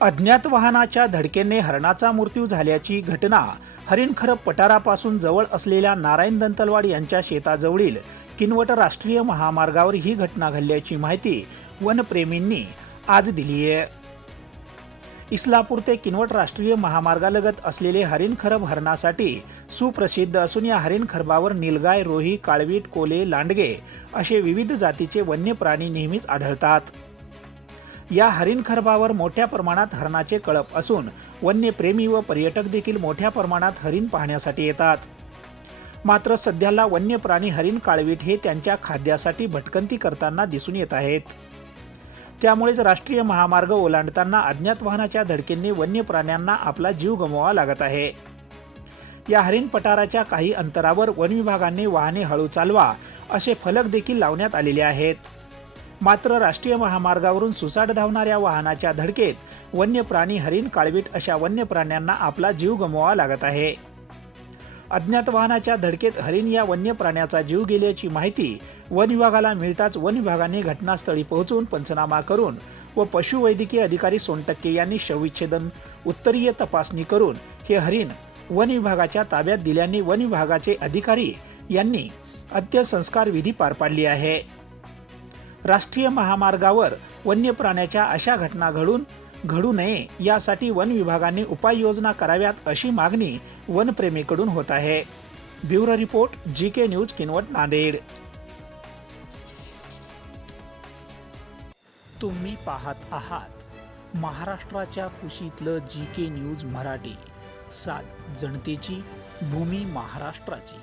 अज्ञात वाहनाच्या धडकेने हरणाचा मृत्यू झाल्याची घटना हरिणखरप पठारापासून जवळ असलेल्या नारायण दंतलवाड यांच्या शेताजवळील किनवट राष्ट्रीय महामार्गावर ही घटना घडल्याची माहिती वनप्रेमींनी आज दिली आहे. इस्लापूर ते किनवट राष्ट्रीय महामार्गालगत असलेले हरिणखरब हरणासाठी सुप्रसिद्ध असून या हरिणखरबावर निलगाय रोही काळवीट कोले लांडगे असे विविध जातीचे वन्य प्राणी नेहमीच आढळतात. या हरिणखरबावर मोठ्या प्रमाणात हरणाचे कळप असून वन्यप्रेमी व पर्यटक देखील मोठ्या प्रमाणात हरिण पाहण्यासाठी येतात. मात्र सध्याला वन्य प्राणी हरिण काळवीट हे त्यांच्या खाद्यासाठी भटकंती करताना दिसून येत आहेत. त्यामुळेच राष्ट्रीय महामार्ग ओलांडताना अज्ञात वाहनाच्या धडकेंनी वन्य प्राण्यांना आपला जीव गमवावा लागत आहे. या हरिण पठाराच्या काही अंतरावर वनविभागाने वाहने हळू चालवा असे फलक देखील लावण्यात आलेले आहेत. मात्र राष्ट्रीय महामार्गावरून सुसाट धावणाऱ्या वाहनाच्या धडकेत वन्य प्राणी हरिण काळवीट अशा वन्य प्राण्यांना आपला जीव गमवावा लागत आहे. अज्ञात वाहनाच्या धडकेत हरिण या वन्य प्राण्याचा जीव गेल्याची माहिती वन विभागाला मिळताच वन विभागाने घटनास्थळी पोहोचून पंचनामा करून व पशुवैद्यकीय अधिकारी सोनटक्के यांनी शवविच्छेदन उत्तरीय तपासणी करून हे हरिण वन विभागाच्या ताब्यात दिल्याने वन विभागाचे अधिकारी यांनी अंत्यसंस्कार विधी पार पाडली आहे. राष्ट्रीय महामार्गावर वन्य प्राण्याच्या अशा घटना घडून घडू नये यासाठी वन विभागाने उपाययोजना कराव्यात अशी मागणी वनप्रेमीकडून होत आहे. Bureau report G K news Kinwat Nanded. तुम्ही पाहत आहात महाराष्ट्राच्या कुशीतलं जी के न्यूज मराठी. सात जनतेची भूमी महाराष्ट्राची.